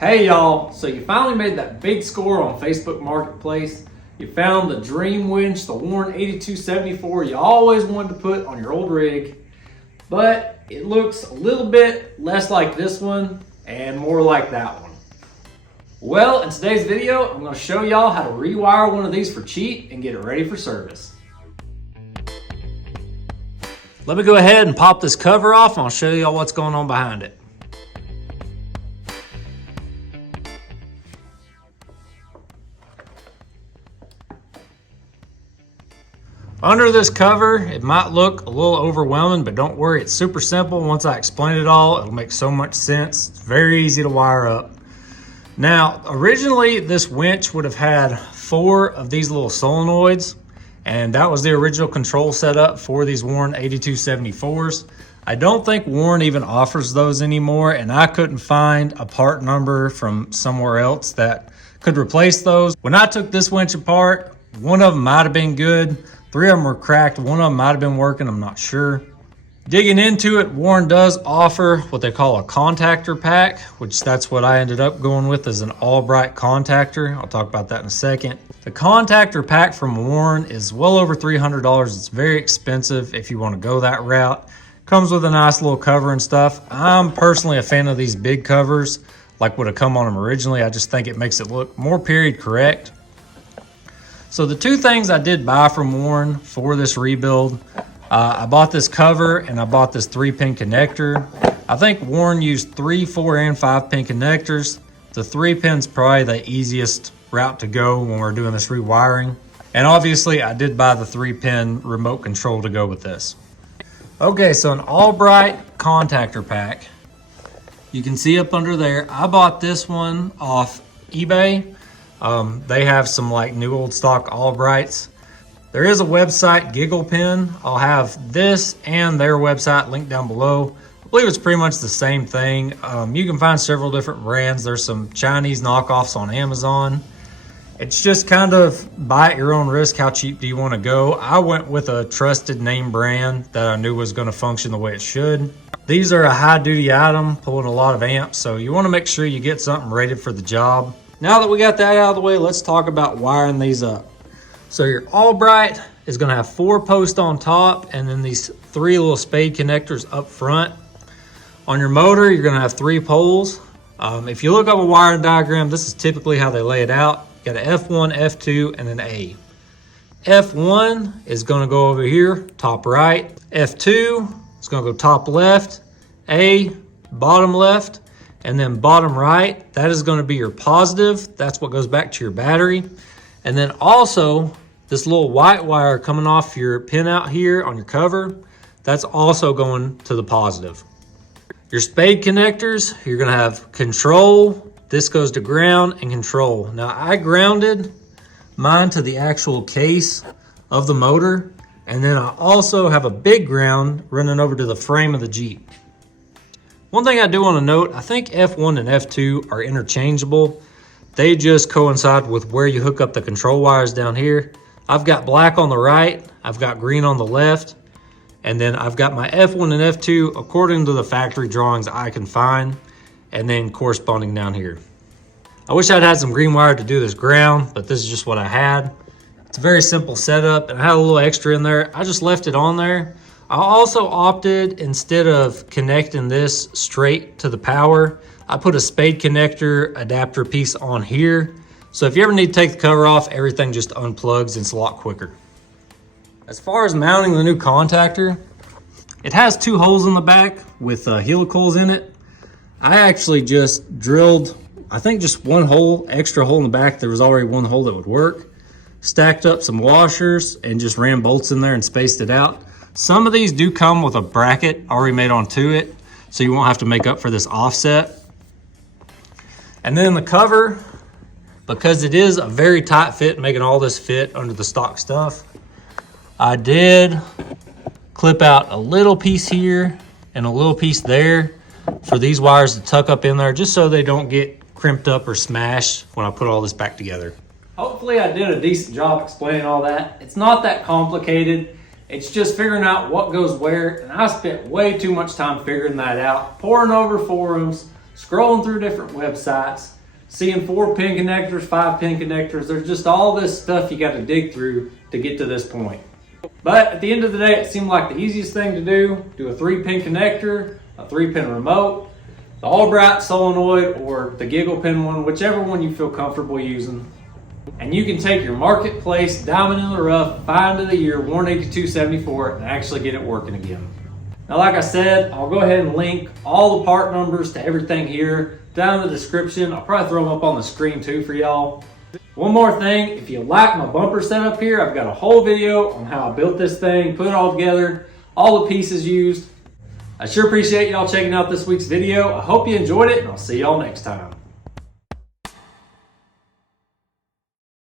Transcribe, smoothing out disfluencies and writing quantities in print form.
Hey y'all, so you finally made that big score on Facebook Marketplace. You found the dream winch, the Warren 8274 you always wanted to put on your old rig, but it looks a little bit less like this one and more like that one. Well, in today's video, I'm going to show y'all how to rewire one of these for cheap and get it ready for service. Let me go ahead and pop this cover off and I'll show y'all what's going on behind it. Under this cover, it might look a little overwhelming, but don't worry, it's super simple. Once I explain it all, it'll make so much sense. It's very easy to wire up. Now, originally this winch would have had 4 of these little solenoids, and that was the original control setup for these Warren 8274s. I don't think Warren even offers those anymore, and I couldn't find a part number from somewhere else that could replace those. When I took this winch apart, one of them might have been good. 3 of them were cracked. One of them might have been working, I'm not sure. Digging into it, Warren does offer what they call a contactor pack, which that's what I ended up going with as an Albright contactor. I'll talk about that in a second. The contactor pack from Warren is well over $300. It's very expensive if you want to go that route. Comes with a nice little cover and stuff. I'm personally a fan of these big covers, like would have come on them originally. I just think it makes it look more period correct. So the 2 things I did buy from Warren for this rebuild, I bought this cover and I bought this 3-pin connector. I think Warren used 3, 4, and 5-pin connectors. The 3-pin's probably the easiest route to go when we're doing this rewiring. And obviously I did buy the 3-pin remote control to go with this. Okay, so an Albright contactor pack. You can see up under there, I bought this one off eBay. They have some like new old stock Albrights. There is a website, Giggle Pen. I'll have this and their website linked down below. I believe it's pretty much the same thing. You can find several different brands. There's some Chinese knockoffs on Amazon. It's just kind of buy at your own risk. How cheap do you want to go? I went with a trusted name brand that I knew was going to function the way it should. These are a high duty item, pulling a lot of amps, so you want to make sure you get something rated for the job. Now that we got that out of the way, let's talk about wiring these up. So your Albright is going to have 4 posts on top and then these 3 little spade connectors up front. On your motor, you're going to have 3 poles. If you look up a wiring diagram, this is typically how they lay it out. You got an F1, F2, and an A. F1 is going to go over here, top right. F2 is going to go top left. A, bottom left. And then bottom right, that is going to be your positive. That's what goes back to your battery. And then also this little white wire coming off your pin out here on your cover, that's also going to the positive. Your spade connectors, you're going to have control. This goes to ground and control. Now I grounded mine to the actual case of the motor. And then I also have a big ground running over to the frame of the Jeep. One thing I do want to note, I think F1 and F2 are interchangeable. They just coincide with where you hook up the control wires down here. I've got black on the right, I've got green on the left, and then I've got my F1 and F2 according to the factory drawings I can find, and then corresponding down here. I wish I'd had some green wire to do this ground, but this is just what I had. It's a very simple setup, and I had a little extra in there. I just left it on there. I also opted, instead of connecting this straight to the power, I put a spade connector adapter piece on here. So if you ever need to take the cover off, everything just unplugs and it's a lot quicker. As far as mounting the new contactor, it has 2 holes in the back with helicals in it. I actually just drilled, I think just 1 hole, extra hole in the back. There was already 1 hole that would work. Stacked up some washers and just ran bolts in there and spaced it out. Some of these do come with a bracket already made onto it, so you won't have to make up for this offset. And then the cover, because it is a very tight fit, making all this fit under the stock stuff, I did clip out a little piece here and a little piece there for these wires to tuck up in there, just so they don't get crimped up or smashed when I put all this back together. Hopefully I did a decent job explaining all that. It's not that complicated. It's just figuring out what goes where, and I spent way too much time figuring that out, poring over forums, scrolling through different websites, seeing 4-pin connectors, 5-pin connectors. There's just all this stuff you got to dig through to get to this point. But at the end of the day, it seemed like the easiest thing to do a 3-pin connector, a 3-pin remote, the Albright solenoid, or the giggle pin one, whichever one you feel comfortable using. And you can take your marketplace diamond in the rough, find of the year 18274 and actually get it working again. Now, like I said, I'll go ahead and link all the part numbers to everything here down in the description. I'll probably throw them up on the screen too for y'all. One more thing, if you like my bumper setup here, I've got a whole video on how I built this thing, put it all together, all the pieces used. I sure appreciate y'all checking out this week's video. I hope you enjoyed it, and I'll see y'all next time.